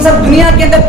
تم سب دنیا کے اندر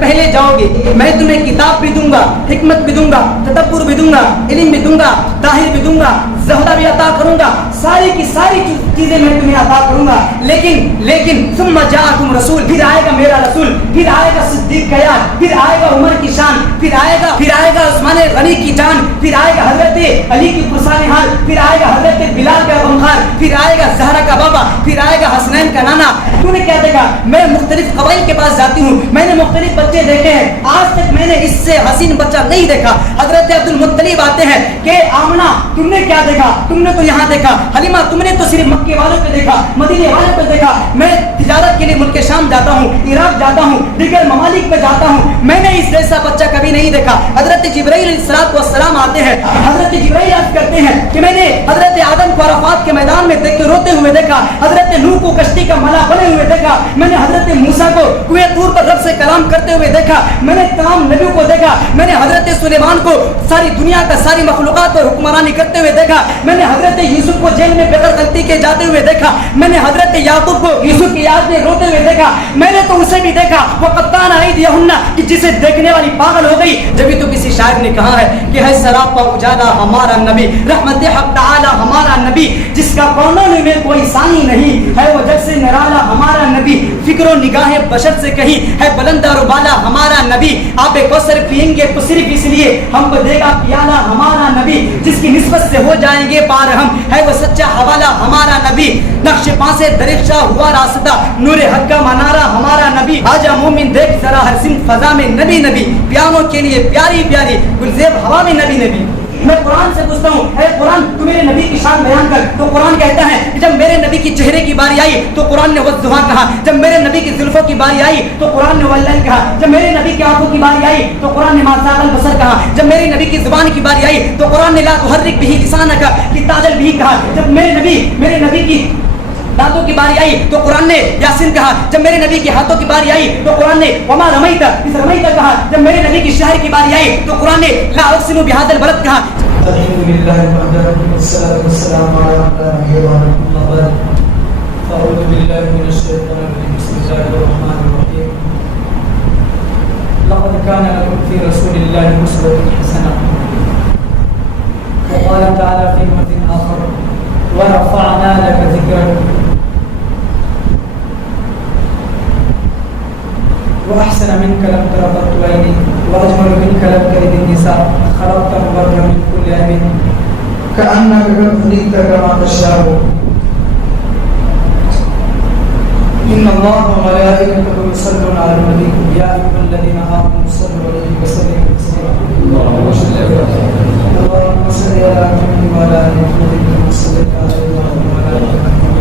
پہلے جاؤ گے. میں تمہیں کتاب بھی دوں گا, حکمت بھی دوں گا, تدبر بھی دوں گا, علم بھی دوں گا, ظاہر بھی دوں گا, زہرہ بھی عطا کروں گا, ساری کی ساری چیزیں میں تمہیں عطا کروں گا. لیکن ثم جاءکم رسول, پھر آئے گا میرا رسول, پھر آئے گا صدیق کا یاد, پھر آئے گا عمر کی شان, پھر آئے گا عثمان غنی کی جان, پھر آئے گا حضرت علی کی پرسان حال, پھر آئے گا حضرت بلال کا غمخوار, پھر آئے گا زہرا کا بابا, پھر آئے گا حسنین کا نانا. تو نے کیا دیکھا؟ میں مختلف قبائل کے پاس جاتی ہوں, میں نے مختلف بچے دیکھے ہیں, آج تک میں نے اس سے حسین بچہ نہیں دیکھا. حضرت عبد المطلب آتے ہیں کہ آمنہ تم نے کیا دیکھا؟ تم نے تو یہاں دیکھا. حلیمہ تم نے تو صرف مکے والوں کو دیکھا, مدینے والوں کو دیکھا. میں تجارت کے لیے ملک شام جاتا ہوں, عراق جاتا ہوں, دیگر ممالک میں جاتا ہوں, میں نے اس جیسا بچہ کبھی نہیں دیکھا. حضرت جبرائیل علیہ السلام آتے ہیں, حضرت جبرائیل عرض کرتے ہیں کہ میں نے حضرت آدم کو عرفات کے میدان میں دیکھ کے روتے ہوئے دیکھا, حضرت نوح کو کشتی کا ملا بنے ہوئے دیکھا, میں نے حضرت موسیٰ کو کوہ طور پر رب سے کلام کرتے ہوئے دیکھا, میں نے تمام نبیوں کو دیکھا, میں نے حضرت سلیمان کو ساری دنیا کا ساری مخلوقات پر حکمرانی کرتے ہوئے دیکھا, میں نے حضرت یوسف کو جیل میں بغیر غلطی کے جاتے ہوئے دیکھا, میں نے حضرت یعقوب کو یوسف کی یاد میں روتے ہوئے دیکھا, میں نے تو اسے بھی دیکھا وقطعن ایدیہن, کہ جسے دیکھنے والی پاگل ہو گئی. جبھی تو کسی شاعر نے کہا ہے کہ ہے سراپا اجالا ہمارا نبی, رحمت حق تعالی ہمارا نبی, جس کا کونوں میں کوئی ثانی نہیں ہے, وہ جگ سے نرالا ہمارا نبی, فکر و نگاہ بشر سے کہیں ہے بلند و بالا ہمارا نبی. آپ کوثر پئیں گے تو صرف اس لیے ہم کو دے گا پیالہ ہمارا نبی, جس کی نسبت سے ہو جائیں گے پار ہم, ہے وہ سچا حوالہ ہمارا نبی. نقش پاں سے درخشاں ہوا راستہ, نور حق کا منارہ ہمارا نبی. آجا مومن دیکھ ذرا ہر سمت فضا میں نبی نبی, پیانوں کے لیے پیاری پیاری گلزیب ہوا میں نبی نبی. میں قرآن سے پوچھتا ہوں, اے قرآن تو میرے نبی کی شان بیان کر. تو قرآن کہتا ہے کہ جب میرے نبی کی چہرے کی باری آئی تو قرآن نے والضحیٰ کہا, جب میرے نبی کی زلفوں کی باری آئی تو قرآن نے واللیل کہا, جب میرے نبی کی آنکھوں کی باری آئی تو قرآن نے ما زاغ البصر کہا, جب میرے نبی کی زبان کی باری آئی تو قرآن نے لا تحرک بہ لسانک لتعجل بہ کہا, جب میرے نبی کی دانتوں کی باری آئی تو قرآن نے یاسین کہا, جب میرے نبی کے ہاتھوں کی باری آئی تو قرآن نے وما رمیت اذ رمیت کہا, جب میرے نبی کی شہر کی باری آئی تو قرآن نے لا اقسم بہذا البلد کہا. الحمد لله والصلاة والسلام على نبينا محمد. أعوذ بالله من الشيطان الرجيم. بسم الله الرحمن الرحيم. لقد كان لكم في رسول الله أسوة حسنة. وقال تعالى في موضع آخر ورفعنا لك ذكرك وأحسن منك لم تر قط عيني وأجمل منك لم تلد النساء خلقت مبررا من كل عيب كأنك قد خلقت كما تشاء إن الله وملائكته يصلون على النبي يا أيها الذين آمنوا صلوا عليه وسلموا تسليما. اللهم صل على محمد وعلى آل محمد كما صليت على إبراهيم وعلى آل إبراهيم.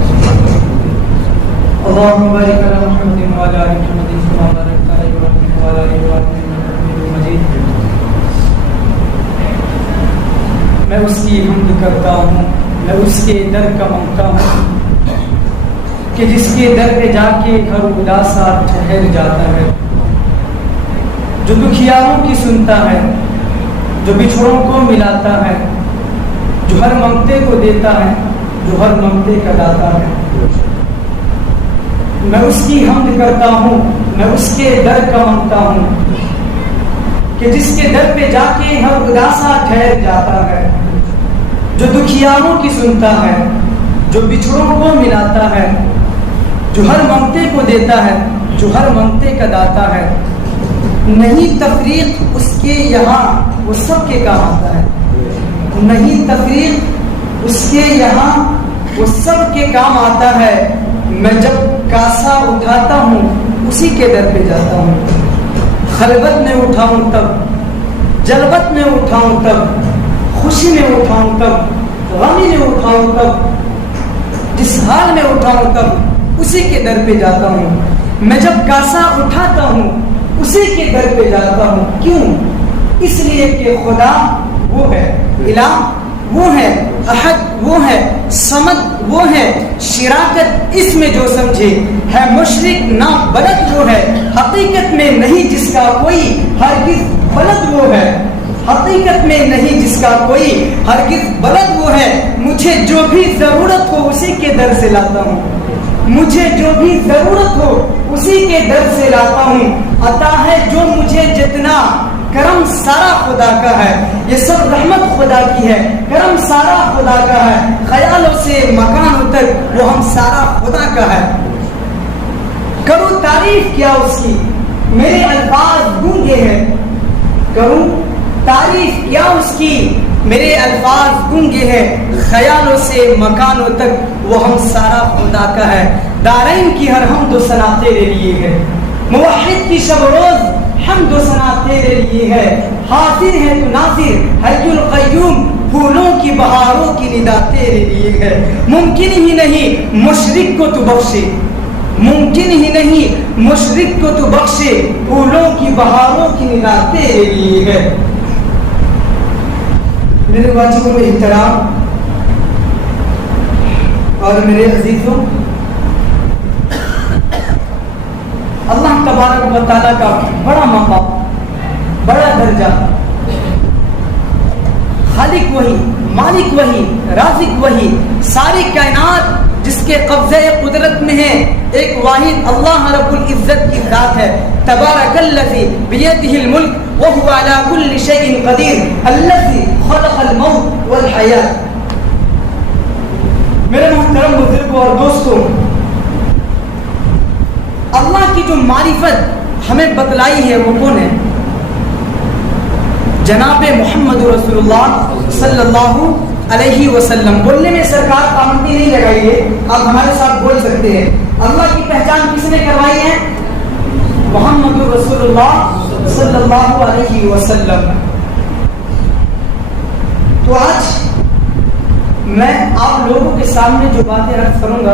اللهم بارك على محمد وعلى آل محمد كما باركت على إبراهيم وعلى آل إبراهيم إنك حميد مجيد. میں اس کی حمد کرتا ہوں, میں اس کے در کا مانگتا ہوں کہ جس کے در پہ جا کے ہر اداسا ٹھہر جاتا ہے, جو دکھیاروں کی سنتا ہے, جو بچھڑوں کو ملاتا ہے, جو ہر منگتے کو دیتا ہے, جو ہر منگتے کا داتا ہے. میں اس کی حمد کرتا ہوں, میں اس کے در کا مانگتا ہوں کہ جس کے در پہ جا کے ہر اداسا ٹھہر جاتا ہے, جو دکھیاروں کی سنتا ہے, جو بچھڑوں کو ملاتا ہے, جو ہر منگتے کو دیتا ہے, جو ہر منگتے کا داتا ہے. نہیں تفریق اس کے یہاں وہ سب کے کام آتا ہے, نہیں تفریق اس کے یہاں وہ سب کے کام آتا ہے. میں جب کاسا اٹھاتا ہوں اسی کے در پہ جاتا ہوں, خلوت میں اٹھاؤں تب, جلوت میں اٹھاؤں تب, خوشی میں اٹھاؤں تب, غمی میں اٹھاؤں تب, جس حال میں اٹھاؤں تب اسی کے در پہ جاتا ہوں. میں جب کاسا اٹھاتا ہوں اسی کے در پہ جاتا ہوں. کیوں؟ اس لیے کہ خدا وہ ہے, الہ وہ ہے, احد وہ ہے, صمد وہ ہے. شراکت اس میں جو سمجھے ہے مشرک نہ بلد وہ ہے. حقیقت میں نہیں جس کا کوئی ہرگز بلد وہ ہے, حقیقت میں نہیں جس کا کوئی ہرگز بلد وہ ہے. مجھے جو بھی ضرورت ہو اسی کے در سے لاتا ہوں, مجھے جو بھی ضرورت ہو اسی کے در سے لاتا ہوں. عطا ہے جو مجھے جتنا کرم سارا خدا کا ہے. یہ سب رحمت خدا کی ہے, کرم سارا خدا کا ہے. خیالوں سے مکانوں تک وہ ہم سارا خدا کا ہے. کروں تعریف کیا اس کی, میرے الفاظ گونگے ہیں. کروں تعریف کیا اس کی, میرے الفاظ گونگے ہیں. خیالوں سے مکانوں تک وہ ہم سارا خدا کا ہے. دارین کی ہر حمد و ثنا تیرے لیے ہے. موحد کی شب روز حمد و ثنا تیرے لیے ہے. حاضر ہے تو ناظر, حی القیوم, پھولوں کی بہاروں کی ندا تیرے لیے ہے. ممکن ہی نہیں مشرک کو تو بخشے, ممکن ہی نہیں مشرک کو تو بخشے, پھولوں کی بہاروں کی ندا تیرے لیے ہے. میرے واجبوں میں احترام اور میرے عزیزوں, اللہ تبارک و تعالیٰ کا بڑا مقام, بڑا درجہ. خالق وہی, مالک وہی, رازق وہی, ساری کائنات جس کے قبضے قدرت میں ہے ایک واحد اللہ رب العزت کی ذات ہے. تبارک الذی بیدہ الملک وہو علی کل شیء قدیر الذی خلق الموت والحیات. میرے محترم بزرگوں اور دوستوں, اللہ کی جو معرفت ہمیں بتلائی ہے وہ کون ہے؟ جناب محمد رسول اللہ صلی اللہ علیہ وسلم. بولنے میں سرکار پابندی نہیں لگائی ہے, آپ ہمارے ساتھ بول سکتے ہیں. اللہ کی پہچان کس نے کروائی ہے؟ محمد رسول اللہ صلی اللہ علیہ وسلم. تو آج میں آپ لوگوں کے سامنے جو باتیں عرض کروں گا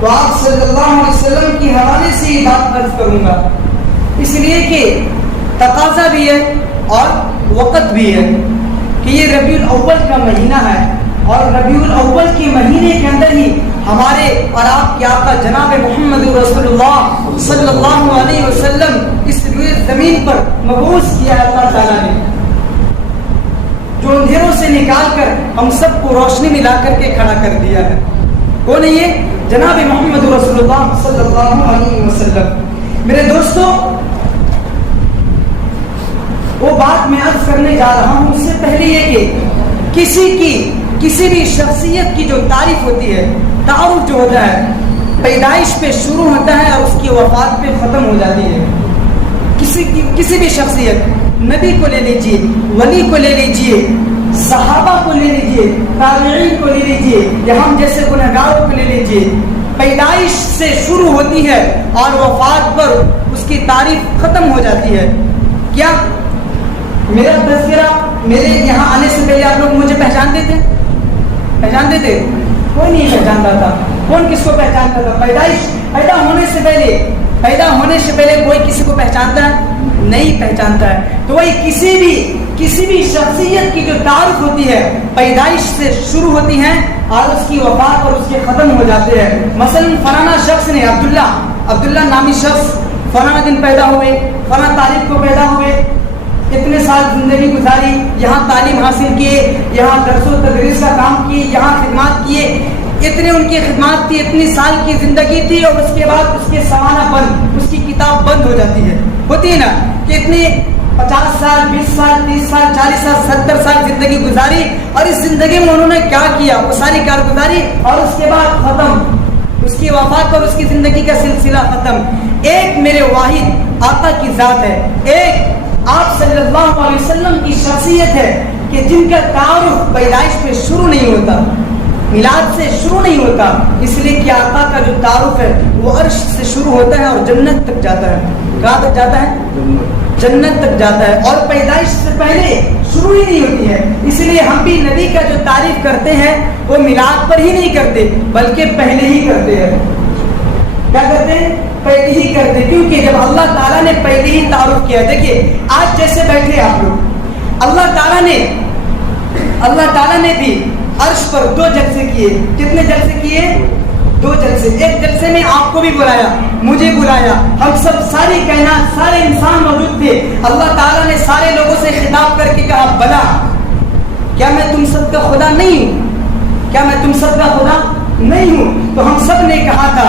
تو آپ صلی اللہ علیہ وسلم کی حوالے سے یہ بات عرض کروں گا, اس لیے کہ تقاضا بھی ہے اور وقت بھی ہے کہ یہ ربیع الاول کا مہینہ ہے, اور ربیع الاول کے مہینے کے اندر ہی ہمارے اور آپ کے آقا جناب محمد رسول اللہ صلی اللہ علیہ وسلم اس روئے زمین پر مبعوث کیا ہے اللہ تعالیٰ نے, جو اندھیروں سے نکال کر ہم سب کو روشنی میں لا کر کے کھڑا کر دیا ہے. کون ہے یہ؟ جناب محمد رسول اللہ صلی اللہ علیہ وسلم. میرے دوستوں, وہ بات میں عرض کرنے جا رہا ہوں, اس سے پہلے یہ کہ کسی بھی شخصیت کی جو تعریف ہوتی ہے, تعارف جو ہوتا ہے, پیدائش پہ شروع ہوتا ہے اور اس کی وفات پہ ختم ہو جاتی ہے. کسی بھی شخصیت, نبی کو لے لیجئے, ولی کو لے لیجئے, صحابہ کو لے لیجئے, تابعین کو لے لیجئے, یا ہم جیسے گنہگاروں کو لے لیجئے, پیدائش سے شروع ہوتی ہے اور وفات پر اس کی تعریف ختم ہو جاتی ہے. کیا میرا تذکرہ میرے یہاں آنے سے پہلے آپ لوگ مجھے پہچانتے تھے؟ پہچانتے تھے؟ کوئی نہیں پہچانتا تھا. کون کس کو پہچانتا تھا؟ پیدا ہونے سے پہلے کوئی کسی کو پہچانتا ہے؟ نہیں پہچانتا ہے. تو وہی کسی بھی شخصیت کی جو تعارف ہوتی ہے پیدائش سے شروع ہوتی ہے اور اس کی وفات پر اس کے ختم ہو جاتے ہیں. مثلا فلانا شخص نے, عبداللہ نامی شخص فلانا دن پیدا ہوئے, فلاں تاریخ کو پیدا ہوئے, اتنے سال زندگی گزاری, یہاں تعلیم حاصل کیے, یہاں درس و تدریس کا کام کیے, یہاں خدمات کیے, اتنے ان کی خدمات تھی, اتنی سال کی زندگی تھی, اور اس کے بعد اس کے سوانح بند, اس کی کتاب بند ہو جاتی ہے. ہوتی ہے نا کہ اتنی 50 سال 20 سال 30 سال 40 سال 70 سال زندگی گزاری, اور اس زندگی میں انہوں نے کیا کیا وہ ساری کارگزاری, اور اس کے بعد ختم, اس کی وفات پر اس کی زندگی کا سلسلہ ختم. ایک میرے واحد آقا کی ذات ہے, ایک آپ صلی اللہ علیہ وسلم کی شخصیت ہے کہ جن کا تعارف پیدائش پہ شروع نہیں ہوتا, میلاد سے شروع نہیں ہوتا, اس لیے کہ آقا کا جو تعارف ہے وہ عرش سے شروع ہوتا ہے اور جنت تک جاتا ہے. کہاں تک جاتا ہے؟ جنت تک جاتا ہے, اور پیدائش سے پہلے شروع ہی نہیں ہوتی ہے. اس لیے ہم بھی نبی کا جو تعریف کرتے ہیں وہ میلاد پر ہی نہیں کرتے بلکہ پہلے ہی کرتے ہیں. کیا کرتے ہیں؟ پہلے ہی کرتے, کیونکہ جب اللہ تعالیٰ نے پہلے ہی تعارف کیا. دیکھیے آج جیسے بیٹھے آپ لوگ, اللہ تعالیٰ نے بھی عرش پر 2 جلسے کیے. کتنے جلسے کیے؟ 2 جلسے. ایک جلسے میں آپ کو بھی بلایا, مجھے بلایا, ہم سب ساری کائنات سارے انسان موجود تھے. اللہ تعالیٰ نے سارے لوگوں سے خطاب کر کے کہا, بلا کیا میں تم سب کا خدا نہیں ہوں؟ کیا میں تم سب کا خدا نہیں ہوں؟ تو ہم سب نے کہا تھا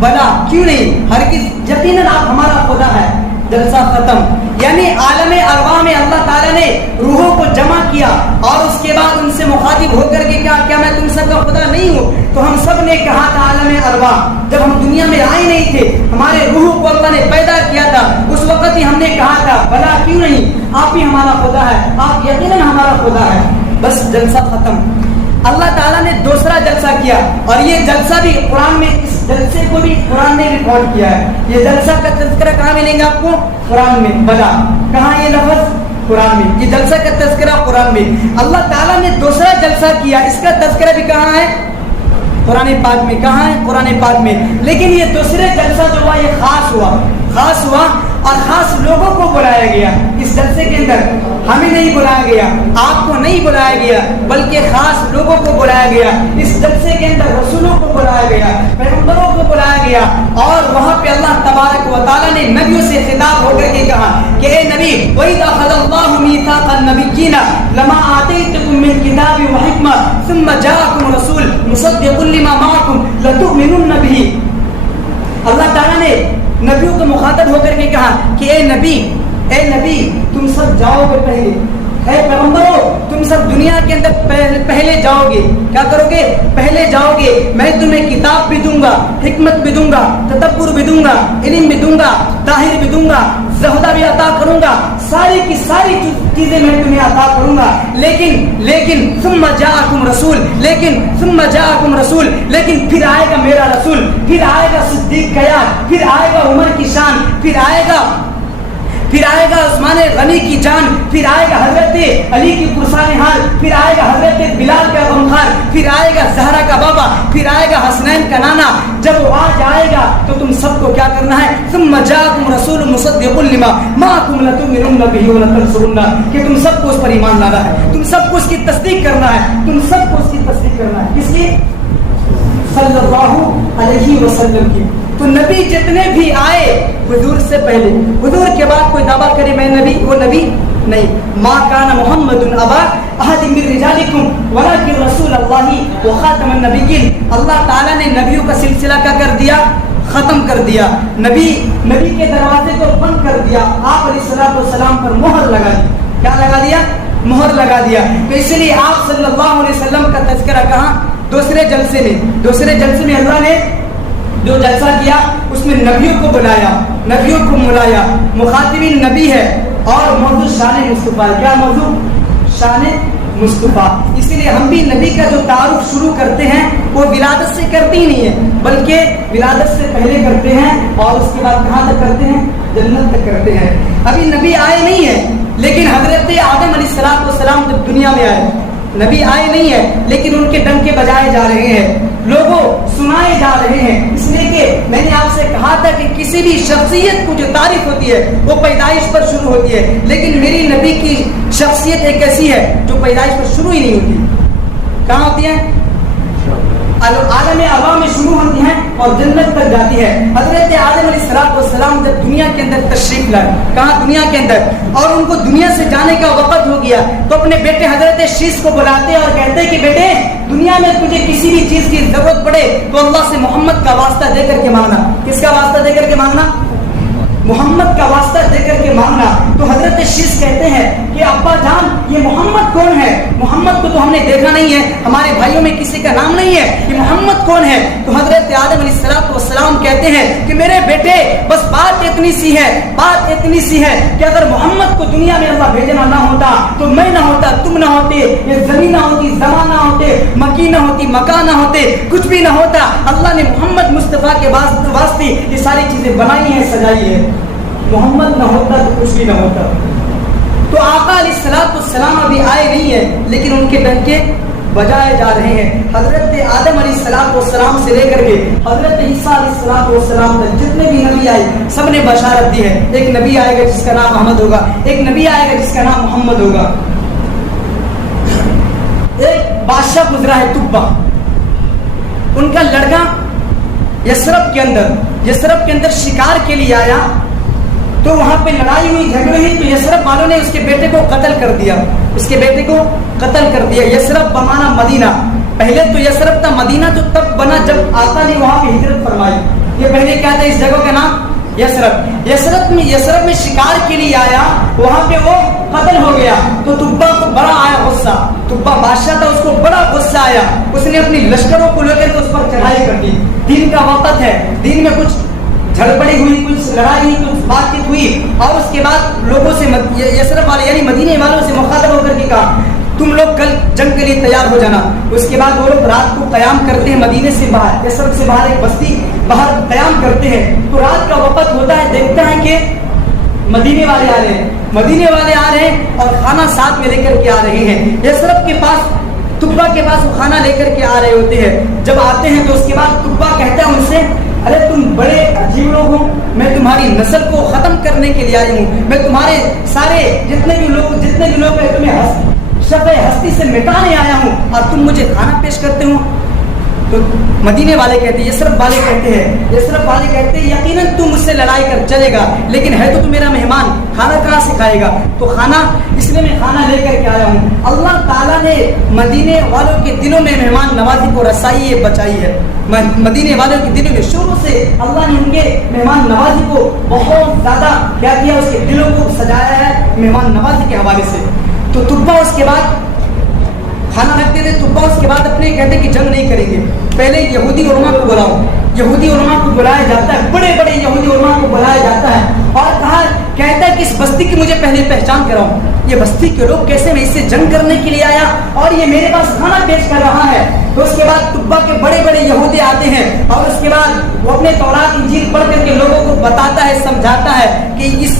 بلا کیوں نہیں, ہرگز یقیناً آپ ہمارا خدا ہے. جلسہ ختم. یعنی عالم ارواح میں اللہ تعالیٰ نے روحوں کو جمع کیا اور اس کے بعد ان سے مخاطب ہو کر کے کہا کیا میں تم سب کا خدا نہیں ہوں؟ تو ہم سب نے کہا تھا عالم ارواح جب ہم دنیا میں آئے نہیں تھے, ہمارے روح کو اللہ نے پیدا کیا تھا, اس وقت ہی ہم نے کہا تھا بلا کیوں نہیں, آپ ہی ہمارا خدا ہے, آپ یقیناً ہمارا خدا ہے. بس جلسہ ختم. اللہ تعالیٰ نے دوسرا جلسہ کیا اور یہ جلسہ بھی قرآن میں, اس جلسے کو بھی قرآن نے ریکارڈ کیا ہے. یہ جلسہ کا تذکرہ کہاں ملیں گا آپ کو؟ قرآن میں. بلا کہاں یہ لفظ؟ قرآن میں. یہ جلسہ کا تذکرہ قرآن میں. اللہ تعالیٰ نے دوسرا جلسہ کیا, اس کا تذکرہ بھی کہاں ہے؟ قرآن پاک میں. کہاں ہے؟ قرآن پاک میں. لیکن یہ دوسرے جلسہ جو ہوا یہ خاص ہوا, خاص ہوا اور خاص لوگوں کو بلایا گیا. اس جلسے کے اندر ہمیں نہیں بلایا گیا, آپ کو نہیں بلایا گیا, بلکہ خاص لوگوں کو بلایا گیا. اس جلسے کے اندر رسولوں کو بلایا گیا, پیغمبروں کو بلایا گیا, اور وہاں پہ اللہ تبارک و تعالیٰ نے نبیوں سے خطاب ہو کر کے کہا کہ اے نبی وَإِذْ أَخَذَ اللَّهُ مِيثَاقَ النَّبِيِّينَ لَمَا آتَيْتُكُم مِّن كِتَابٍ وَحِكْمَةٍ ثُمَّ جَاءَكُمْ رَسُولٌ مُصَدِّقٌ لِّمَا مَعَكُمْ لَتُؤْمِنُنَّ بِهِ. اللہ تعالیٰ نے نبیوں کو مخاطب ہو کر کے کہا کہ اے نبی تم سب جاؤ گے پہلے, اے پیغمبرو تم سب دنیا کے اندر پہلے جاؤ گے. کیا کرو گے؟ پہلے جاؤ گے. میں تمہیں کتاب بھی دوں گا, حکمت بھی دوں گا, تدبر بھی دوں گا, علم بھی دوں گا, طاہر بھی دوں گا, زہدہ بھی عطا کروں گا, ساری کی ساری چیزیں میں تمہیں عطا کروں گا. لیکن ثم جاءکم رسول, لیکن پھر آئے گا میرا رسول, پھر آئے گا صدیق کا یار, پھر آئے گا عمر کی شان, پھر آئے گا عثمان غنی کی جان, پھر آئے گا حضرت علی کی پرسان حال, پھر آئے گا حضرت بلال کا غمخوار, پھر آئے گا زہرا کا بابا, پھر آئے گا حسنین کا نانا. جب وہ آج آئے گا تو تم سب کو کیا کرنا ہے؟ ثم جاءکم رسول مصدق لما معکم لتؤمنن به ولتنصرنہ, کہ تم سب کو اس پر ایمان لانا ہے, تم سب کو اس کی تصدیق کرنا ہے, تم سب کو اس کی تصدیق کرنا ہے. کس کی؟ صلی اللہ علیہ وسلم کی. تو نبی جتنے بھی آئے حضور سے پہلے, حضور کے بعد کوئی دعویٰ کرے میں نبی, وہ نبی نہیں. ما کان محمد ابا احد من رجالکم ولکن رسول اللہ وخاتم النبیین. اللہ تعالیٰ نے نبیوں کا سلسلہ کیا کر دیا؟ ختم کر دیا. نبی کے دروازے کو بند کر دیا. آپ علیہ الصلوۃ والسلام پر مہر لگا دی. کیا لگا دیا؟ مہر لگا دیا. تو اس لیے آپ صلی اللہ علیہ وسلم کا تذکرہ کہاں؟ دوسرے جلسے میں اللہ نے جو جلسہ کیا اس میں نبیوں کو بلایا, نبیوں کو ملایا. مخاطبین نبی ہے اور موضوع شان مصطفیٰ. کیا موضوع؟ شان مصطفیٰ. اسی لیے ہم بھی نبی کا جو تعارف شروع کرتے ہیں وہ ولادت سے کرتے ہی نہیں ہے, بلکہ ولادت سے پہلے کرتے ہیں اور اس کے بعد کہاں تک کرتے ہیں؟ جنت تک کرتے ہیں. ابھی نبی آئے نہیں ہے, لیکن حضرت آدم علیہ السلام جب دنیا میں آئے, نبی آئے نہیں ہے لیکن ان کے ڈنکے بجائے جا رہے ہیں, لوگوں سنائے جا رہے ہیں. اس لیے کہ میں نے آپ سے کہا تھا کہ کسی بھی شخصیت کو جو تعریف ہوتی ہے وہ پیدائش پر شروع ہوتی ہے, لیکن میری نبی کی شخصیت ایک ایسی ہے جو پیدائش پر شروع ہی نہیں ہوتی. کہاں ہوتی ہے؟ عالم ارواح میں شروع ہوتی ہیں اور جنت تک جاتی ہے. حضرت آدم علیہ السلام جب دنیا کے اندر تشریف لائے, کہاں؟ دنیا کے اندر, اور ان کو دنیا سے جانے کا وقت ہو گیا تو اپنے بیٹے حضرت شیش کو بلاتے اور کہتے کہ بیٹے دنیا میں تجھے کسی بھی چیز کی ضرورت پڑے تو اللہ سے محمد کا واسطہ دے کر کے مانگنا. کس کا واسطہ دے کر کے مانگنا؟ محمد کا واسطہ دے کر کے مانگنا. تو حضرت شیش کہتے ہیں کہ ابا جان یہ محمد کون ہے؟ محمد کو تو ہم نے دیکھا نہیں ہے, ہمارے بھائیوں میں کسی کا نام نہیں ہے, یہ محمد کون ہے؟ تو حضرت آدم علیہ السلام کہتے ہیں کہ میرے بیٹے بس بات اتنی سی ہے کہ اگر محمد کو دنیا میں اللہ بھیجنا نہ ہوتا تو میں نہ ہوتا, تم نہ ہوتے, یہ زمین نہ ہوتی, زمان نہ ہوتے, مکی نہ ہوتی, مکان نہ ہوتے, کچھ بھی نہ ہوتا. اللہ نے محمد مصطفیٰ کے واسطے یہ ساری چیزیں بنائی ہیں, سجائی ہے. محمد نہ ہوتا تو کچھ بھی نہ ہوتا. تو آقا علیہ السلام ابھی آئے نہیں ہیں لیکن ان کے ڈنکے بجائے جا رہے ہیں. حضرت آدم علیہ السلام سے لے کر کے حضرت عیسیٰ علیہ السلام تک جتنے بھی نبی آئے سب نے بشارت دی ہے. ایک نبی آئے گا جس کا نام احمد ہوگا, ایک نبی آئے گا جس کا نام محمد ہوگا. ایک بادشاہ گزرا ہے طبہ, ان کا لڑکا یثرب کے اندر شکار کے لیے آیا تو وہاں پہ لڑائی ہوئی, جھگڑے ہوئی, تو یثرب والوں نے اس کے بیٹے کو قتل کر دیا. یثرب بمانا مدینہ. پہلے تو یثرب تھا, مدینہ تو تب بنا جب آقا نے وہاں پہ ہجرت فرمائی. یہ پہلے کیا تھا اس جگہ کا نام؟ یثرب میں شکار کے لیے آیا, وہاں پہ وہ قتل ہو گیا. تو تبا کو بڑا آیا غصہ, تبا بادشاہ تھا, اس کو بڑا غصہ آیا. اس نے اپنی لشکروں کو لے کر کے اس پر چڑھائی کر دی. دین کا وقت ہے, دین میں کچھ جھڑپڑی ہوئی, کچھ لڑائی ہوئی, کچھ بات چیت ہوئی, اور اس کے بعد لوگوں سے یثرب والے یعنی مدینے والوں سے مخاطب ہو کر کے کہا تم لوگ کل جنگ کے لیے تیار ہو جانا. اس کے بعد وہ لوگ رات کو قیام کرتے ہیں مدینے سے باہر, یثرب سے باہر ایک بستی باہر قیام کرتے ہیں. تو رات کا وقت ہوتا ہے, دیکھتا ہے کہ مدینے والے آ رہے ہیں, مدینے والے آ رہے ہیں اور کھانا ساتھ میں لے کر کے آ رہے ہیں. یثرب کے پاس, تبا کے پاس وہ کھانا لے کر کے آ رہے ہوتے ہیں. جب آتے ہیں تو اس کے بعد تبا کہتا ہے ان سے ارے تم بڑے عجیب لوگ ہو, میں تمہاری نسل کو ختم کرنے کے لیے آئی ہوں, میں تمہارے سارے جتنے بھی لوگ ہیں تمہیں شب ہستی سے مٹانے آیا ہوں اور تم مجھے کھانا پیش کرتے ہو. تو مدینے والے کہتے ہیں, یثرب والے کہتے ہیں یقیناً تم مجھ سے لڑائی کر چلے گا, لیکن ہے تو میرا مہمان, کھانا کہاں سے کھائے گا؟ تو کھانا اس لیے میں کھانا لے کر کے آیا ہوں. اللہ تعالیٰ نے مدینے والوں کے دلوں میں مہمان نوازی کو رسائی بچائی ہے. مدینے والوں کے دلوں میں شروع سے اللہ نے ان کے مہمان نوازی کو بہت زیادہ کیا کیا, اس کے دلوں کو سجایا ہے مہمان نوازی کے حوالے سے. تو تبا اس کے بعد کھانا رکھتے تھے. تبا اس کے بعد اپنے کہتے کہ جنگ نہیں کریں گے, پہلے یہودی علماء کو بلاؤ. یہودی علماء کو بلایا جاتا ہے, بڑے بڑے یہودی علماء کو بلایا جاتا ہے, اور کہتا ہے کہ اس بستی کی مجھے پہلے پہچان کراؤ, یہ بستی کے لوگ کیسے, میں اس سے جنگ کرنے کے لیے آیا اور یہ میرے پاس کھانا پیش کر رہا ہے. تو اس کے بعد تبا کے بڑے بڑے یہودی آتے ہیں اور اس کے بعد وہ اپنے تورات انجیل پڑھ کر کے لوگوں کو بتاتا ہے, سمجھاتا ہے کہ اس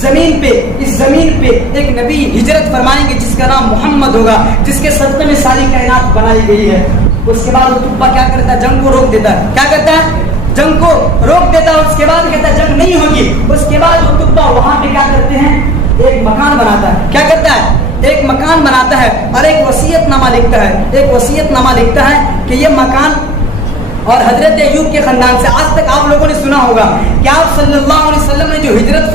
زمین پہ ایک نبی ہجرت فرمائیں گے جس کا نام محمد ہوگا, جس کے صدقے میں ساری کائنات بنائی گئی ہے. اس کے بعد وہ تبا کیا کرتا ہے, جنگ کو روک دیتا ہے. کیا کرتا ہے, جنگ کو روک دیتا ہے. اس کے بعد کہتا ہے جنگ نہیں ہوگی. اس کے بعد وہ تبا وہاں پہ کیا کرتے ہیں, ایک مکان بناتا ہے. کیا کرتا ہے, ایک مکان بناتا ہے اور ایک وصیت نامہ لکھتا ہے کہ یہ مکان, اور حضرت ایوب کے خاندان سے آج تک آپ لوگوں نے سنا ہوگا کہ آپ صلی اللہ علیہ وسلم نے جو ہجرت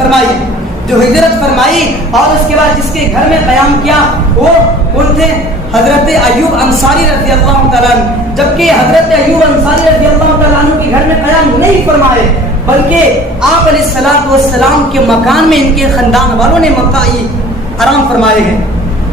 فرمائی اور اس کے بعد جس کے گھر میں قیام کیا وہ کون تھے, حضرت ایوب انصاری رضی اللہ تعالیٰ عنہ. جبکہ حضرت ایوب انصاری رضی اللہ تعالیٰ عنہ کے گھر میں قیام نہیں فرمائے, بلکہ آپ علیہ الصلوۃ والسلام کے مکان میں ان کے خاندان والوں نے مکائی آرام فرمائے ہیں.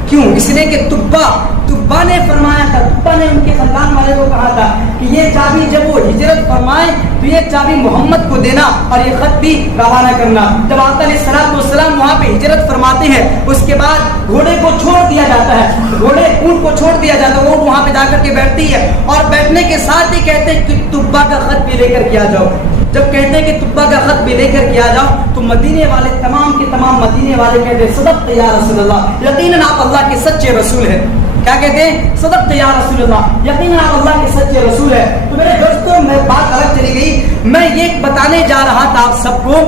کیوں؟ اس لیے کہ تبا نے فرمایا تھا, تبا نے ان کے خاندان والے کو کہا تھا کہ یہ چابی جب وہ ہجرت فرمائے تو یہ چابی محمد کو دینا اور یہ خط بھی روانہ کرنا. جب آقا علیہ الصلوۃ والسلام وہاں پہ ہجرت فرماتے ہیں, اس کے بعد گھوڑے کو چھوڑ دیا جاتا ہے, اونٹ کو چھوڑ دیا جاتا ہے, وہ وہاں پہ جا کر کے بیٹھتی ہے اور بیٹھنے کے ساتھ ہی کہتے ہیں کہ تبا کا خط بھی لے کر کے آ جاؤ. جب کہتے ہیں کہ تبا کا خط بھی لے کر کے آ جاؤ تو مدینے والے تمام کے تمام مدینے والے کہتے ہیں صدقت یا رسول اللہ, یقیناً آپ اللہ کے سچے رسول ہیں. کیا کہتے ہیں, صدقت یا رسول اللہ, یقیناً آپ اللہ کے سچے رسول ہیں. تو میرے دوستوں, میں بات الگ چلی گئی, میں یہ بتانے جا رہا تھا آپ سب کو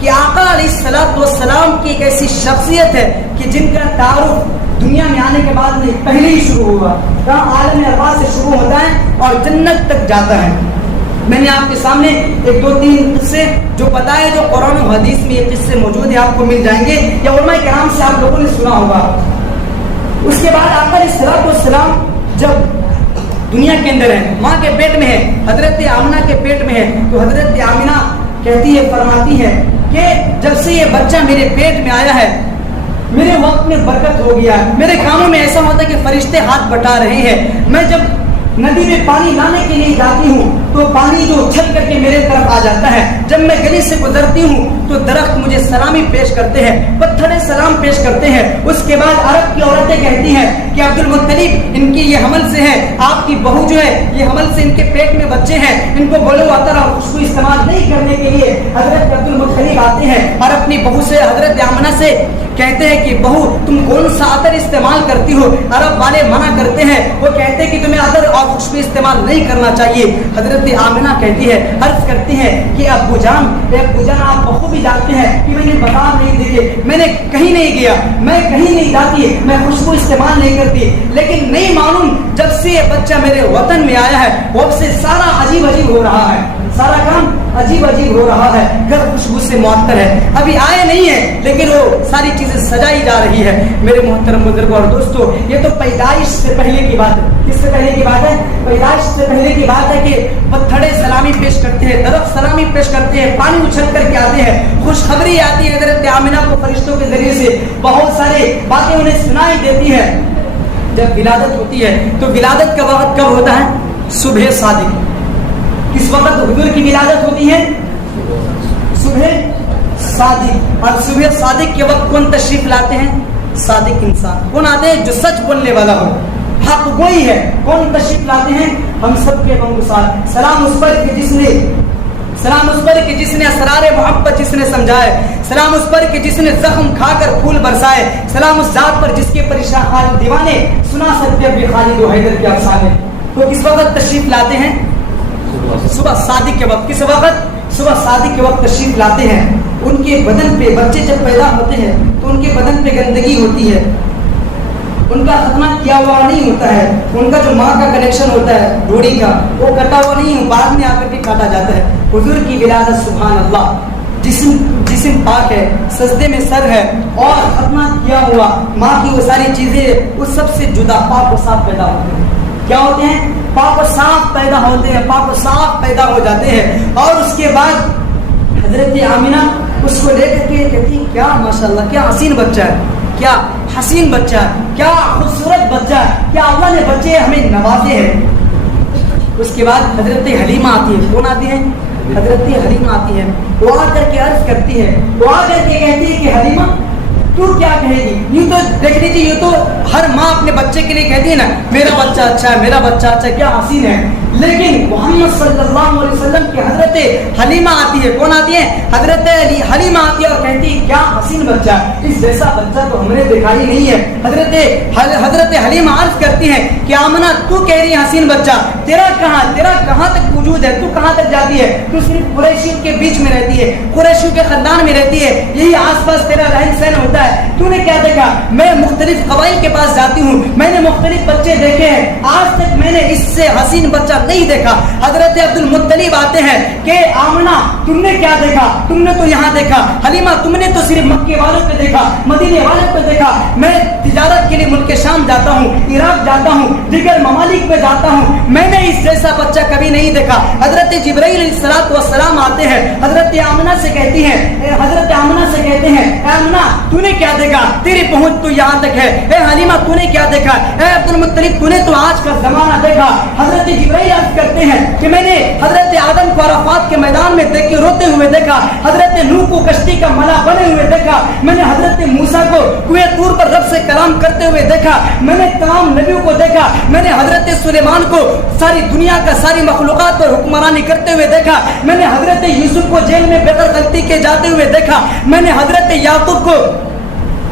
کہ آقا علیہ الصلوۃ والسلام کی ایک ایسی شخصیت ہے کہ جن کا تعارف دنیا میں آنے کے بعد نہیں, پہلے ہی شروع ہوا, عالم ارواح سے شروع ہوتا ہے اور جنت تک جاتا ہے. میں نے آپ کے سامنے ایک دو تین قصے جو بتائے, جو قرآن و حدیث میں یہ قصے موجود ہیں, آپ کو مل جائیں گے یا علماء کرام سے آپ لوگوں نے سنا ہوگا. اس کے بعد آقا علیہ الصلوۃ والسلام جب دنیا کے اندر ہے, ماں کے پیٹ میں ہے, حضرت آمنہ کے پیٹ میں ہے, تو حضرت آمنہ کہتی ہے, فرماتی ہے کہ جب سے یہ بچہ میرے پیٹ میں آیا ہے میرے وقت میں برکت ہو گیا ہے, میرے کاموں میں ایسا ہوتا ہے کہ فرشتے ہاتھ بٹا رہے ہیں. میں جب ندی میں پانی لانے کے لیے جاتی ہوں تو پانی جو اچھل کر کے میرے طرف آ جاتا ہے, جب میں گلی سے گزرتی ہوں تو درخت مجھے سلامی پیش کرتے ہیں, پتھر سلام پیش کرتے ہیں. اس کے بعد عرب کی عورتیں کہتی ہیں کہ عبد المطلب ان کی یہ حمل سے ہے, آپ کی بہو جو ہے یہ حمل سے ان کے پیٹ میں بچے ہیں, ان کو بولو عطر اور خوشبو استعمال نہیں کرنے کے لیے. حضرت عبد المطلب آتے ہیں اور اپنی بہو سے, حضرت آمنہ سے کہتے ہیں کہ بہو تم کون سا عطر استعمال کرتی ہو. عرب والے منع کرتے ہیں, وہ کہتے ہیں کہ تمہیں عطر اور خوشبو استعمال نہیں کرنا چاہیے. حضرت آمنہ کہتی ہے, عرض کرتی ہے کہ ابو جان آپ بخوبی جانتے ہیں کہ میں نے بازار نہیں دیے, میں نے کہیں نہیں گیا, میں کہیں نہیں جاتی, میں خوشبو استعمال نہیں کرتی, لیکن نہیں معلوم جب سے یہ بچہ میرے وطن میں آیا ہے وب سے سارا عجیب ہو رہا ہے, سارا کام عجیب عجیب ہو رہا ہے, گھر خوشبو سے معطر ہے, ابھی آئے نہیں ہے لیکن وہ ساری چیزیں سجائی جا رہی ہے. میرے محترم بزرگوں اور دوستوں, یہ تو پیدائش سے پہلے کی بات ہے. کس سے پہلے کی بات ہے؟ پیدائش سے پہلے کی بات ہے کہ پتھڑے سلامی پیش کرتے ہیں, درخت سلامی پیش کرتے ہیں, پانی اچھل کر کے آتے ہیں, خوشخبری آتی ہے حضرت آمنہ کو فرشتوں کے ذریعے سے, بہت سارے باتیں انہیں سنائی دیتی ہے. جب ولادت ہوتی ہے تو ولادت کا وقت کب ہوتا ہے؟ صبح صادق. کس وقت حضور کی ولادت ہوتی ہے؟ صبح صادق. اور صبح صادق کے وقت کون تشریف لاتے ہیں؟ صادق انسان. کون آتے ہیں؟ جو سچ بولنے والا ہو, حق گوئی ہے. کون تشریف لاتے ہیں؟ ہم سب کے غمگسار. سلام اس پر کہ جس نے اسرار محبت جس نے سمجھائے, سلام اس پر کہ جس نے زخم کھا کر پھول برسائے, سلام اس ذات پر جس کے پریشان حال دیوانے سنا سکتے اپنے خالد و حیدر کے افسانے. تو کس وقت تشریف لاتے ہیں؟ صبح صادق کے وقت. کس وقت؟ صبح صادق کے وقت تشریف لاتے ہیں. ان کے بدن پہ, بچے جب پیدا ہوتے ہیں تو ان کے بدن پہ گندگی ہوتی ہے, ان کا ختنہ کیا ہوا نہیں ہوتا ہے, ان کا جو ماں کا کنیکشن ہوتا ہے روڑی کا وہ کٹا ہوا نہیں, بعد میں آ کر کے کاٹا جاتا ہے. حضور کی ولادت سبحان اللہ, جسم پاک ہے, سجدے میں سر ہے, اور ختنہ کیا ہوا ماں کی وہ ساری چیزیں اس سب سے جدا پاک و صاف پیدا ہوتے ہیں. کیا ہوتے ہیں؟ پاک و صاف پیدا ہوتے ہیں, پاک و صاف پیدا ہو جاتے ہیں. اور اس کے بعد حضرت آمنہ اس کو لے کر کے کہتی ہیں کیا ماشاءاللہ, کیا حسین بچہ ہے, کیا حسین بچہ ہے, کیا خوبصورت بچہ ہے, کیا اللہ نے بچے ہمیں نوازے ہیں. اس کے بعد حضرت حلیمہ آتی ہے. کون آتی ہے؟ حضرت حلیمہ آتی ہے. وہ آ کر کے عرض کرتی ہے, وہ آ کر کے کہتی ہے کہ حلیمہ تو کیا کہے گی. یوں تو دیکھ لیجیے, یوں تو ہر ماں اپنے بچے کے لیے کہتی ہے نا میرا بچہ اچھا ہے, میرا بچہ اچھا ہے, کیا حسین ہے. لیکن محمد صلی اللہ علیہ وسلم کی حضرت حلیمہ آتی ہے. کون آتی ہے؟ حضرت حلیمہ آتی ہے اور کہتی ہے کیا حسین بچہ ہے, اس جیسا بچہ تو ہم نے دیکھا ہی نہیں ہے. حضرت حلیمہ عرض کرتی ہیں کہ آمنہ تو کہہ رہی ہے حسین بچہ, تیرا کہاں تک وجود ہے, تو کہاں تک جاتی ہے, تو صرف قریشیوں کے بیچ میں رہتی ہے, قریشیوں کے خاندان میں رہتی ہے, یہی آس پاس تیرا رہن سہن ہوتا ہے. تو نے کیا دیکھا؟ میں مختلف قبائل کے پاس جاتی ہوں, میں نے مختلف بچے دیکھے ہیں, آج تک میں نے اس سے حسین بچہ نہیں دیکھا. حضرت عبد المطلب آتے ہیں کہ آمنہ تم نے کیا دیکھا, تم نے تو یہاں دیکھا. حلیمہ تم نے تو صرف مکے والوں پہ دیکھا, مدینے والوں پہ دیکھا. میں تجارت کے لیے ملک شام جاتا ہوں, عراق جاتا ہوں, دیگر ممالک پہ جاتا ہوں, میں نے اس جیسا بچہ کبھی نہیں دیکھا. حضرت جبرائیل علیہ السلام آتے ہیں, حضرت آمنہ سے کہتے ہیں اے آمنہ تو نے کیا دیکھا, تیری پہنچ تو یہاں تک ہے. اے حلیمہ تو نے کیا دیکھا, اے عبد المطلب تو نے تو آج کا زمانہ دیکھا. حضرت جبرائیل عرض کرتے ہیں کہ میں نے حضرت آدم کو عرفات کے میدان میں دیکھ کے روتے ہوئے دیکھا, حضرت نوح کو کشتی کا ملا بنے ہوئے دیکھا, میں نے حضرت موسیٰ کو کوہ طور پر رب سے کلام کرتے ہوئے دیکھا, میں نے تمام نبیوں کو دیکھا, میں نے حضرت سلیمان کو ساری دنیا کا ساری مخلوقات پر حکمرانی کرتے ہوئے دیکھا, میں نے حضرت یوسف کو جیل میں بغیر غلطی کے جاتے ہوئے دیکھا, میں نے حضرت یعقوب کو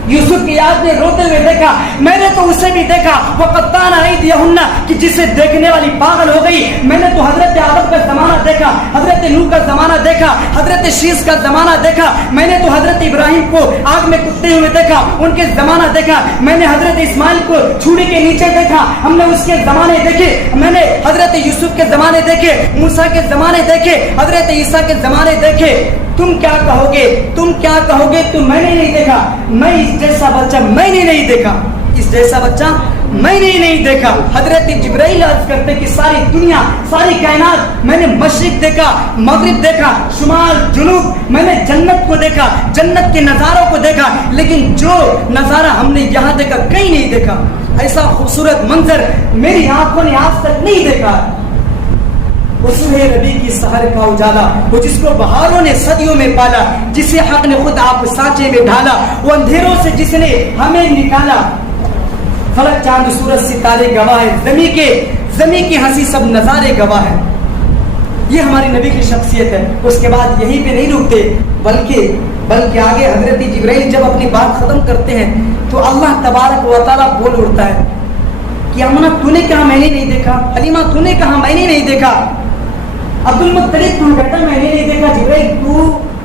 یوسف کی یاد میں روتے ہوئے دیکھا, میں نے تو اسے بھی دیکھا وقتان ایدیہن کہ جسے دیکھنے والی پاگل ہو گئی. میں نے تو حضرت آدم کا زمانہ دیکھا, حضرت نوح کا زمانہ دیکھا, حضرت شیس کا زمانہ دیکھا, میں نے تو حضرت ابراہیم کو آگ میں کودتے ہوئے دیکھا, ان کے زمانہ دیکھا, میں نے حضرت اسماعیل کو چھری کے نیچے دیکھا, ہم نے اس کے زمانے دیکھے, میں نے حضرت یوسف کے زمانے دیکھے, موسیٰ کے زمانے دیکھے, حضرت عیسیٰ کے زمانے دیکھے. تم کیا کہو گے تو میں نے نہیں دیکھا, میں اس جیسا بچہ میں نے نہیں دیکھا, اس جیسا بچہ میں نے نہیں دیکھا. حضرت جبرائیل عرض کرتے کہ ساری دنیا, ساری کائنات, میں نے مشرق دیکھا, مغرب دیکھا, شمال جنوب, میں نے جنت کو دیکھا, جنت کے نظاروں کو دیکھا, لیکن جو نظارہ ہم نے یہاں دیکھا کہیں نہیں دیکھا. ایسا خوبصورت منظر میری آنکھوں نے آج تک نہیں دیکھا. صبح ربی کی سحر کا اجالا, وہ جس کو بہاروں نے صدیوں میں پالا, جسے حق نے خود آپ سانچے میں ڈھالا, وہ اندھیروں سے جس نے ہمیں نکالا. فلک چاند سورج ستارے گواہ ہے, زمین کی ہنسی سب نظارے گواہ ہے. یہ ہماری نبی کی شخصیت ہے. اس کے بعد یہیں پہ نہیں رکتے, بلکہ آگے حضرت جبرائیل جب اپنی بات ختم کرتے ہیں تو اللہ تبارک و تعالیٰ بول اٹھتا ہے کہ آمنہ تو نے کہا میں نے نہیں دیکھا, حلیمہ تو نے کہا میں نے نہیں دیکھا, عبد المطلب تو کہتا میں نے نہیں دیکھا, جبرائیل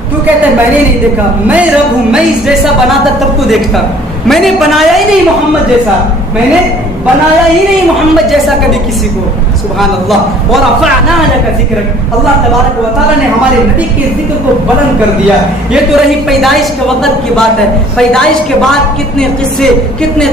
تو تو کہتا ہے میں نے نہیں دیکھا, میں رب ہوں, میں اس جیسا بناتا تب تو دیکھتا, میں نے بنایا ہی نہیں محمد جیسا, میں نے بنایا ہی نہیں محمد جیسا کبھی کسی کو. سبحان اللہ. ورفعنا لك ذکرک, اللہ تبارک و تعالیٰ نے ہمارے نبی کے ذکر کو بلند کر دیا. یہ تو رہی پیدائش کے وقت کی بات ہے. پیدائش کے بعد کتنے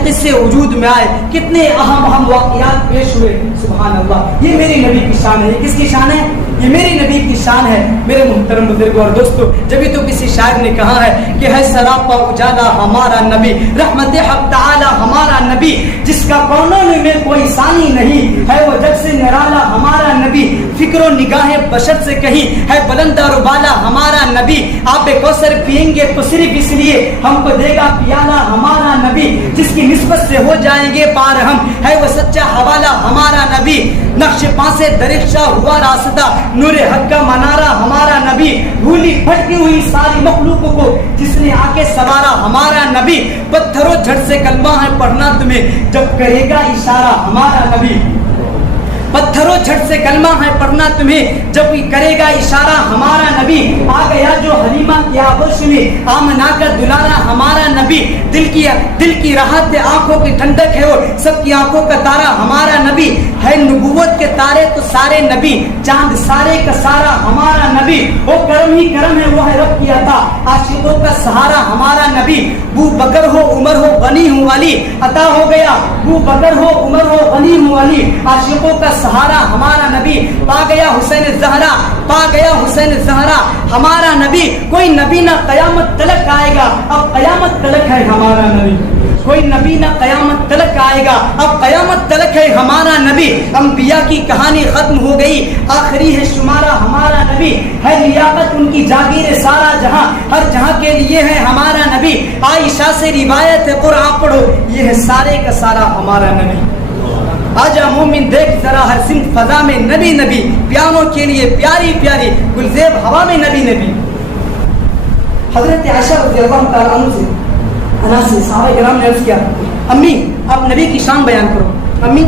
قصے وجود میں آئے, کتنے اہم واقعات پیش ہوئے. سبحان اللہ. یہ میری نبی کی شان ہے. یہ کس کی شان ہے؟ یہ میری نبی کی شان ہے. میرے محترم بزرگوں اور دوستوں, جبھی تو کسی شاعر نے کہا ہے کہ ہے سراپا اجالا ہمارا نبی, رحمت حق تعالی ہمارا نبی, جس کا کونوں میں کوئی ثانی نہیں ہے, وہ جب سے نرالا ہمارا نبی, فکر و نگاہ بشر سے کہیں ہے بلند اور بالا ہمارا نبی. آپ کوثر پئیں گے تو صرف اس لیے ہم کو دے گا پیالہ ہمارا نبی, جس کی نسبت سے ہو جائیں گے پار ہم, ہے وہ سچا حوالہ ہمارا نبی. نقش پاں سے درخشا ہوا راستہ, نور حق کا منارہ ہمارا نبی, بھولی بھٹکی ہوئی ساری مخلوقوں کو جس نے آ کے سوارا ہمارا نبی. پتھروں جھٹ سے کلمہ ہے پڑھنا تمہیں جب کرے گا اشارہ ہمارا نبی. پتھروں جھٹ سے کلمہ ہے پڑھنا تمہیں جب کرے گا اشارہ ہمارا نبی. آ گیا جو حلیمہ کی آغوش میں آمنہ کا دلارا ہمارا نبی. دل کی راحت آنکھوں کی ٹھنڈک ہے, اور سب کی آنکھوں کا تارا ہمارا نبی. ہے نبوت کے تارے تو سارے نبی, چاند سارے کا سارا ہمارا نبی. وہ کرم ہی کرم ہے, وہ ہے رب کی عطا, عاشقوں کا سہارا ہمارا نبی. بو بکر ہو عمر ہو غنی ہوں علی, عطا ہو گیا بو بکر ہو عمر ہو غنی ہوں علی, عاشقوں کا سہارا ہمارا نبی. پا گیا حسین زہرا, پا گیا حسین زہرا ہمارا نبی. کوئی نبی نہ قیامت تلک آئے گا, اب قیامت تلک ہے ہمارا نبی. کوئی نبی نہ قیامت تلک آئے گا, اب قیامت تلک ہے ہمارا نبی. انبیاء کی کہانی ختم ہو گئی, آخری ہے شمارہ ہمارا نبی. ہے لیاقت ان کی جاگیر سارا جہاں, ہر جہاں کے لیے ہے ہمارا نبی. عائشہ سے روایت ہے قرآن پڑھو, یہ ہے سارے کا سارا ہمارا نبی. آجا مومن دیکھ ذرا ہر سمت فضا میں نبی نبی, پیانوں کے لیے پیاری پیاری گلزیب ہوا میں نبی نبی. حضرت عائشہ رضی اللہ تعالیٰ عنہ سے صحابہ کرام نے عرض کیا, امی آپ نبی کی شان بیان کرو, امی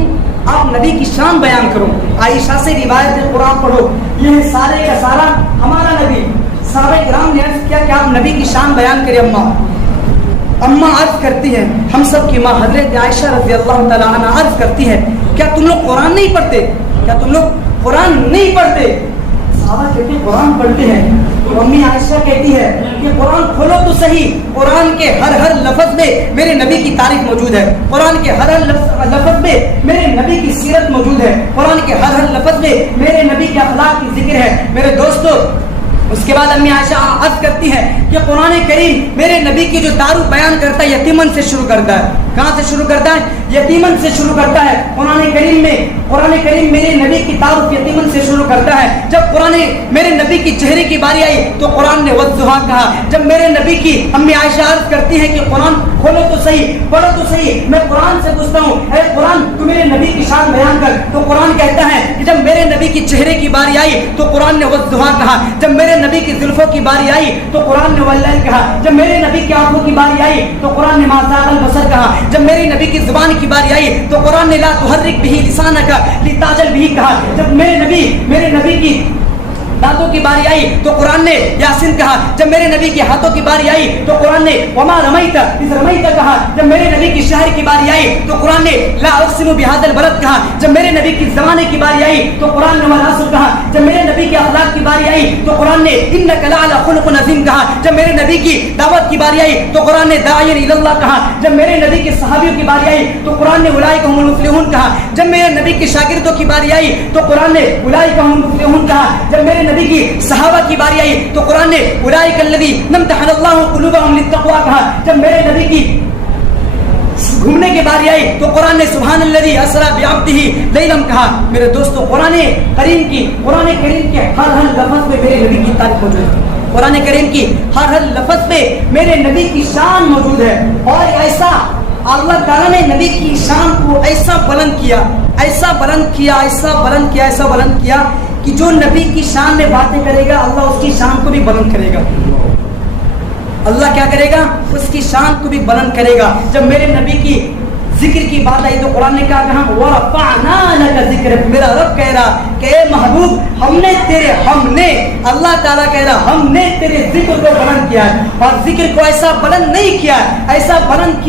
آپ نبی کی شان بیان کرو. عائشہ سے روایت قرآن پڑھو, یہ ہے سارے کا سارا ہمارا نبی. صحابہ کرام نے عرض کیا کہ آپ نبی کی شان بیان کریں. اماں عرض کرتی ہیں, ہم سب کی ماں حضرت عائشہ رضی اللہ تعالیٰ عنہ عرض کرتی ہے, کیا تم لوگ قرآن نہیں پڑھتے, کیا تم لوگ قرآن نہیں پڑھتے؟ صحابہ کہتے ہیں قرآن پڑھتے ہیں. تو امی عائشہ کہتی ہے کہ قرآن کھولو تو صحیح, قرآن کے ہر لفظ میں میرے نبی کی تعریف موجود ہے, قرآن کے ہر لفظ میں میرے نبی کی سیرت موجود ہے, قرآن کے ہر لفظ میں میرے نبی کے اخلاق کی ذکر ہے. میرے دوستو, اس کے بعد امی عائشہ عرض کرتی ہے کہ قرآن کریم میرے نبی کی جو تعارف بیان کرتا ہے یتیمن سے شروع کرتا ہے. کہاں سے شروع کرتا ہے؟ یتیمن سے شروع کرتا ہے. قرآن کریم میرے نبی کی تعارف یتیمن سے شروع کرتا ہے. جب قرآن میرے نبی کی چہرے کی باری آئی تو قرآن نے والضحیٰ کہا. جب میرے نبی کی امی عائشہ عرض کرتی ہے کہ قرآن کھولو تو صحیح, پڑھو تو صحیح, میں قرآن سے پوچھتا ہوں اے قرآن تو میرے نبی کی شان بیان کر, تو قرآن کہتا ہے کہ جب میرے نبی کی چہرے کی باری آئی تو قرآن نے والضحیٰ کہا. جب میرے نبی کی زلفوں کی باری آئی تو قرآن نے واللیل کہا. جب میرے نبی کی آنکھوں کی باری آئی تو قرآن نے ما زاغ البصر کہا. جب میرے نبی کی زبان کی باری آئی تو قرآن نے لا تحرک به لسانک لتعجل به کہا. جب میرے نبی کی دانتوں کی باری آئی تو قرآن نے یاسین کہا. جب میرے نبی کے ہاتھوں کی باری آئی تو قرآن نے وما رمیت اذ رمیت کہا. جب میرے نبی کی شہر کی باری آئی تو قرآن نے لا اقسم بهذا البلد کہا. جب میرے نبی کی زمانے کی باری آئی تو قرآن نے والعصر کہا. جب میرے نبی کے اخلاق کی باری آئی تو قرآن نے انک لعلی خلق عظیم کہا. جب میرے نبی کی دعوت کی باری آئی تو قرآن نے داعی الی اللہ کہا. جب میرے نبی کے صحابیوں کی باری آئی تو قرآن نے اولئک هم المفلحون کہا. جب میرے نبی کے شاگردوں کی باری آئی تو قرآن نے اولئک هم المفلحون کہا. جب میرے نبی کی صحابہ کی باری آئی تو قرآن نے اولئک الذین امتحن اللہ قلوبهم للتقوی کہا. جب میرے نبی کی گھومنے کی باری آئی تو قرآن نے سبحان الذی اسری بعبدہ لیلا کہا. میرے دوستو, قرآن کریم کے ہر لفظ میں میرے نبی کی تعریف موجود ہے. قرآن کریم کی ہر لفظ میں میرے نبی کی شان موجود ہے. اور ایسا اللہ تعالیٰ نے نبی کی شان کو ایسا بلند کیا کہ جو نبی کی شان میں باتیں کرے گا اللہ اس کی شان کو بھی بلند کرے گا. اللہ کیا کرے گا؟ اس کی شان کو بھی بلند کرے گا. جب میرے نبی کی ذکر کی بات آئی تو قرآن نے کہا کہ ہم وَرَفَعْنَا لَكَ ذِكْرَكَ، میرا رب کہہ رہا کہ اے محبوب ہم نے اللہ تعالیٰ کہہ رہا ہم نے تیرے ذکر کو بلند کیا ہے، اور ذکر کو ایسا بلند نہیں کیا ہے، ایسا بلند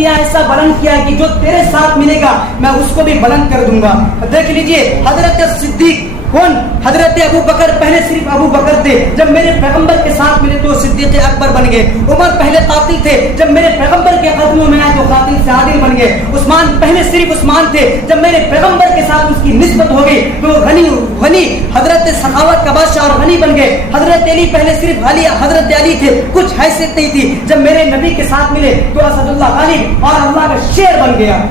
کیا ہے کہ جو تیرے ساتھ ملے گا میں اس کو بھی بلند کر دوں گا۔ دیکھ لیجئے حضرت صدیق کون؟ حضرت ابو بکر، پہلے صرف ابو بکر تھے، جب میرے پیغمبر کے ساتھ ملے تو صدیق اکبر بن گئے۔ عمر پہلے قاتل تھے، جب میرے پیغمبر کے قدموں میں آئے تو قاتل سے عادل بن گئے۔ عثمان پہلے صرف عثمان تھے، جب میرے پیغمبر کے ساتھ اس کی نسبت ہو گئی تو غنی حضرت سخاوت کا بادشاہ اور غنی بن گئے۔ حضرت علی پہلے صرف حضرت علی تھے، کچھ حیثیت نہیں تھی، جب میرے نبی کے ساتھ ملے تو اسد اللہ غالب اور اللہ کا شیر بن گیا۔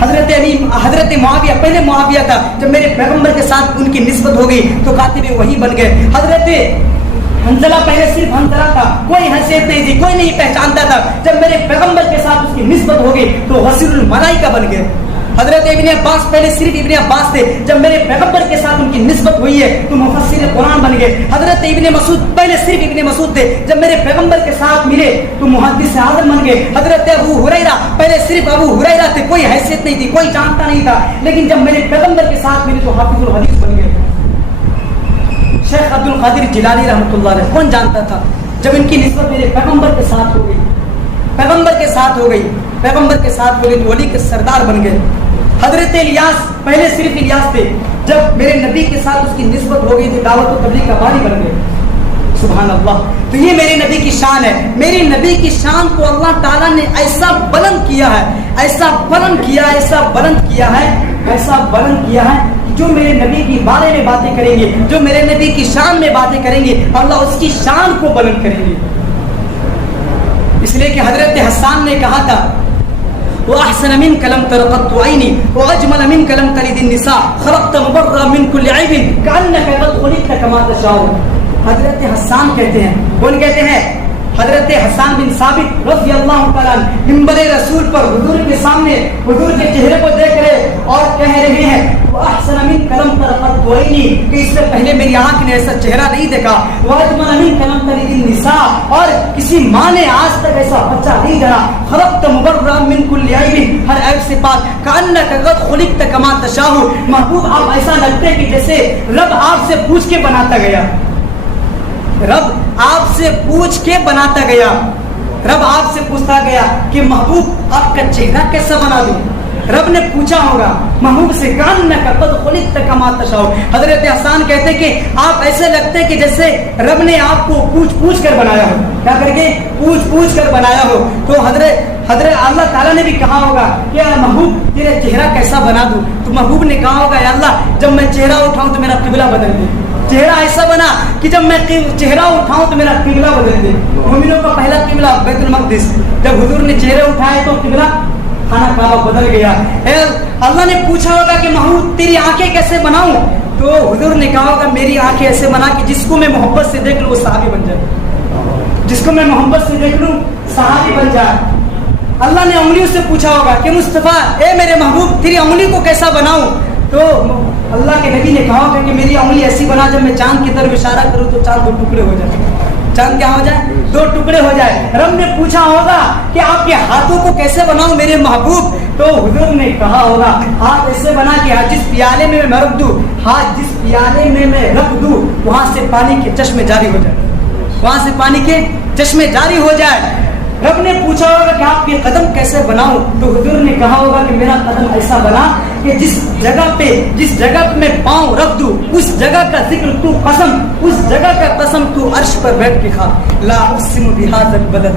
حضرت علی، حضرت معاویہ، پہلے معاویہ تھا، جب میرے پیغمبر کے ساتھ ان کی نسبت ہو گئی تو کاتب وہی بن گئے۔ حضرت حنظلہ پہلے صرف حنظلہ تھا، کوئی حیثیت نہیں تھی، کوئی نہیں پہچانتا تھا، جب میرے پیغمبر کے ساتھ اس کی نسبت ہو گئی تو غسیل الملائکہ بن گئے۔ حضرت ابن عباس پہلے صرف ابن عباس تھے، جب میرے پیغمبر کے ساتھ ان کی نسبت ہوئی ہے تو مفسر قرآن بن گئے۔ حضرت ابن مسعود پہلے صرف ابن مسعود تھے، جب میرے پیغمبر کے ساتھ ملے تو محدث اعظم بن گئے۔ حضرت ابو ہریرہ پہلے صرف ابو ہریرہ تھے، کوئی حیثیت نہیں تھی، کوئی جانتا نہیں تھا، لیکن جب میرے پیغمبر کے ساتھ ملے تو حافظ الحدیث بن گئے۔ شیخ عبد القادر جیلانی رحمۃ اللہ علیہ، کون جانتا تھا، جب ان کی نسبت میرے پیغمبر کے ساتھ ہو گئی، پیغمبر کے ساتھ ہو گئی، پیغمبر کے ساتھ ہو گئی تو ولی کے سردار بن گئے۔ حضرت الیاس پہلے صرف الیاس تھے، جب میرے نبی کے ساتھ اس کی نسبت ہو گئی تو دعوت و تبلیغ کا بانی بن گئے۔ سبحان اللہ۔ تو یہ میرے نبی کی شان ہے، میرے نبی کی شان کو اللہ تعالیٰ نے ایسا بلند کیا ہے، ایسا بلند کیا ہے، ایسا بلند کیا ہے، ایسا بلند کیا ہے، جو میرے نبی کے بارے میں باتیں کریں گے، جو میرے نبی کی شان میں باتیں کریں گے، اللہ اس کی شان کو بلند کریں گے۔ اس لیے کہ حضرت حسان نے کہا تھا وَأَحْسَنَ مِنْكَ لَمْ تَرَ قَطُّ عَيْنِي وَأَجْمَلَ مِنْكَ لَمْ تَلِدِ النِّسَاءُ خَلَقْتَ مُبَرَّأً مِنْ كُلِّ عَيْبٍ كَأَنَّكَ قَدْ خُلِقْتَ كَمَا تَشَاءُ۔ حضرت حسان کہتے ہیں، کون کہتے ہیں؟ حضرت حسان بن ثابت رضی اللہ تعالیٰ منبر رسول پر حضور کے سامنے حضور کے چہرے کو دیکھ رہے اور کہہ رہے ہیں وَأَحْسَنَ مِنْكَ لَمْ تَرَ قَطُّ عَيْنِي، کہ اس سے پہلے میری آنکھ نے ایسا چہرہ نہیں دیکھا، وَأَجْمَلَ مِنْكَ لَمْ تَلِدِ النِّسَاءُ، اور کسی ماں نے آج تک ایسا بچہ نہیں جنا، خلقت مبرأ من کل عیب، ہر عیب سے پاک، کأنک قد خلقت کما تشاء، محبوب آپ ایسا لگتے کہ جیسے رب آپ سے پوچھ کے بناتا گیا، رب آپ سے پوچھ کے بناتا گیا، رب آپ سے پوچھتا گیا کہ محبوب آپ کا چہرہ کیسا بنا دوں، رب نے پوچھا ہوگا محبوب سے کأنک قد خلقت کما تشاء۔ حضرت حسان کہتے کہ آپ ایسے لگتے کہ جیسے رب نے آپ کو پوچھ کر بنایا ہو، کیا کر کے پوچھ کر بنایا ہو۔ تو حضرت اللہ تعالیٰ نے بھی کہا ہوگا کہ محبوب تیرا چہرہ کیسا بنا دوں، تو محبوب نے کہا ہوگا یا اللہ جب میں چہرہ اٹھاؤں تو میرا قبلہ بدل دے، چہرہ ایسا بنا کہ جب میں چہرہ اٹھاؤں تو میرا قبلہ بدل دے۔ مومنوں کا پہلا قبلہ بیت المقدس، جب حضور نے چہرے اٹھائے تو قبلہ خانہ کعبہ بدل گیا۔ اللہ نے پوچھا ہوگا کہ محمود تیری آنکھیں کیسے بناؤں، تو حضور نے کہا ہوگا میری آنکھیں ایسے بنا کہ جس کو میں محبت سے دیکھ لوں وہ صحابی بن جائے، جس کو میں محبت سے دیکھ لوں صحابی بن جائے۔ اللہ نے انگلیوں سے پوچھا ہوگا کہ مصطفیٰ اے میرے محبوب تیری انگلی کو کیسا بناؤں، تو اللہ کے نبی نے کہا ہوگا کہ میری انگلی ایسی بنا جب میں چاند کی طرف اشارہ کروں تو چاند 2 ٹکڑے ہو جائے، چاند کیا ہو جائے 2 ٹکڑے ہو جائے۔ رب نے پوچھا ہوگا کہ آپ کے ہاتھوں کو کیسے بناؤں میرے محبوب، تو حضور نے کہا ہوگا ہاتھ ایسے بنا کہ جس پیالے میں میں رکھ دوں، ہاتھ جس پیالے میں میں رکھ دوں وہاں سے پانی کے چشمے جاری ہو جائے، وہاں سے پانی کے چشمے جاری ہو جائے۔ رب نے پوچھا ہوگا کہ آپ کے قدم کیسے بناؤں، تو حضور نے کہا ہوگا کہ میرا قدم ایسا بنا کہ جس جگہ پہ میں پاؤں رکھ دوں اس جگہ کا ذکر تو قسم، اس جگہ کا قسم تو عرش پر بیٹھ کے کھا، لا اقسم بهذا البلد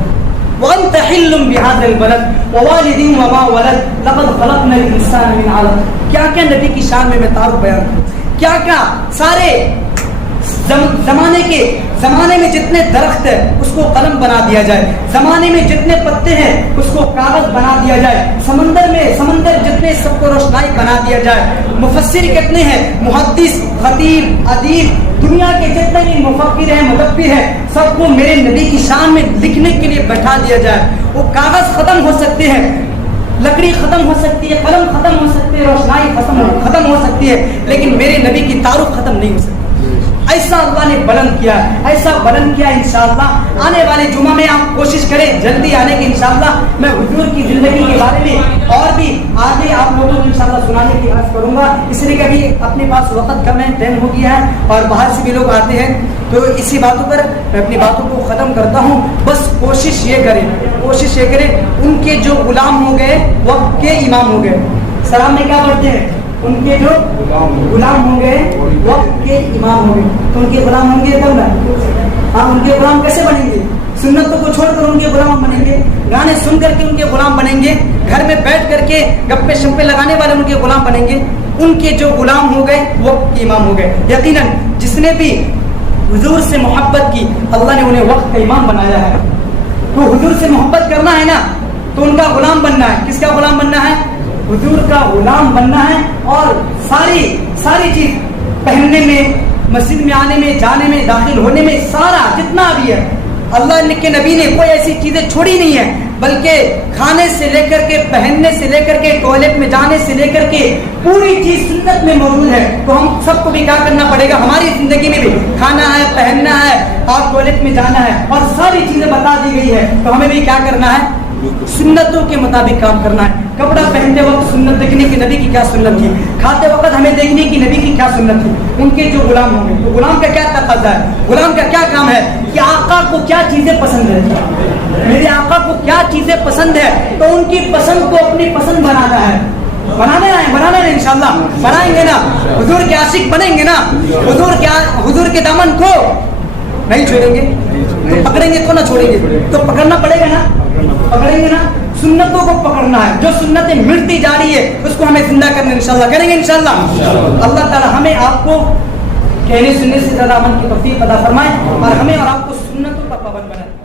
وانت حل بهذا البلد ووالد وما ولد لقد خلقنا الانسان من علق۔ کیا کیا نبی کی شان میں تعارف بیان کروں، کیا کیا سارے زمانے میں جتنے درخت ہے اس کو قلم بنا دیا جائے، زمانے میں جتنے پتے ہیں اس کو کاغذ بنا دیا جائے، سمندر جتنے سب کو روشنائی بنا دیا جائے، مفسر کتنے ہیں، محدث، خطیب، ادیب، دنیا کے جتنے بھی مفکر ہیں، مدبر ہیں، سب کو میرے نبی کی شان میں لکھنے کے لیے بیٹھا دیا جائے۔ وہ کاغذ ختم ہو سکتے ہیں، لکڑی ختم ہو سکتی ہے، قلم ختم ہو سکتی ہے، روشنائی ختم ہو سکتی ہے، لیکن میرے نبی کی تعارف ختم نہیں ہو سکتی۔ ایسا اللہ نے بلند کیا ہے، ایسا بلند کیا انشاءاللہ۔ آنے والے جمعہ میں آپ کوشش کریں جلدی آنے کی انشاءاللہ۔ میں حضور کی زندگی کے بارے میں اور بھی آگے آپ لوگوں کو انشاءاللہ سنانے کی عرض کروں گا، اس لیے کہ ابھی اپنے پاس وقت کم ہے، ٹائم ہو گیا ہے اور باہر سے بھی لوگ آتے ہیں، تو اسی باتوں پر میں اپنی باتوں کو ختم کرتا ہوں۔ بس کوشش یہ کریں ان کے جو غلام ہو گئے وقت کے امام ہو گئے، سلام میں کیا پڑھتے ہیں؟ ان کے جو غلام ہوں گے وقت کے امام ہوں گے، تو ان کے غلام ہوں گے تب نا؟ ہاں، ان کے غلام کیسے بنیں گے؟ سنتوں کو چھوڑ کر ان کے غلام بنیں گے، گانے سن کر کے ان کے غلام بنیں گے، گھر میں بیٹھ کر کے گپے شپے لگانے والے ان کے غلام بنیں گے۔ ان کے جو غلام ہو گئے وقت کے امام ہو گئے۔ یقیناً جس نے بھی حضور سے محبت کی اللہ نے انہیں وقت کا امام بنایا ہے۔ تو حضور سے محبت کرنا ہے نا، تو ان کا غلام بننا ہے۔ کس کا غلام بننا ہے؟ حضور کا غلام بننا ہے، اور ساری چیز پہننے میں، مسجد میں آنے میں، جانے میں، داخل ہونے میں، سارا جتنا بھی ہے اللہ کے نبی نے کوئی ایسی چیزیں چھوڑی نہیں ہے، بلکہ کھانے سے لے کر کے، پہننے سے لے کر کے، ٹوائلٹ میں جانے سے لے کر کے پوری چیز سنت میں موجود ہے۔ تو ہم سب کو بھی کیا کرنا پڑے گا؟ ہماری زندگی میں بھی کھانا ہے، پہننا ہے اور ٹوائلٹ میں جانا ہے، اور ساری چیزیں بتا دی گئی ہے، تو ہمیں بھی کیا کرنا ہے؟ سنتوں کے مطابق کام کرنا ہے۔ کپڑا پہنتے وقت سنت دیکھنے کی نبی کی کیا سنت تھی، کھاتے وقت ہمیں دیکھنے کی نبی کی کیا سنت تھی۔ ان کے جو غلام ہوں گے تو غلام کا کیا تقاضا ہے، غلام کا کیا کام ہے کہ آقا کو کیا چیزیں پسند ہے، میرے آقا کو کیا چیزیں پسند ہے، تو ان کی پسند کو اپنی پسند بنانا ہے، بنانا ہے انشاءاللہ، بنائیں گے نا، حضور کے عاشق بنیں گے نا، حضور کے دامن کو نہیں چھوڑیں گے، تو پکڑیں گے تو نہ چھوڑیں گے، تو پکڑنا پڑے گا نا، پکڑیں گے نا۔ سنتوں کو پکڑنا ہے، جو سنتیں مٹتی جا رہی ہے اس کو ہمیں زندہ کرنا انشاءاللہ کریں گے انشاءاللہ۔ اللہ تعالی ہمیں آپ کو کہنے سننے سے زیادہ عمل کی توفیق عطا فرمائے، اور ہمیں اور آپ کو سنتوں کا پابند بنائے۔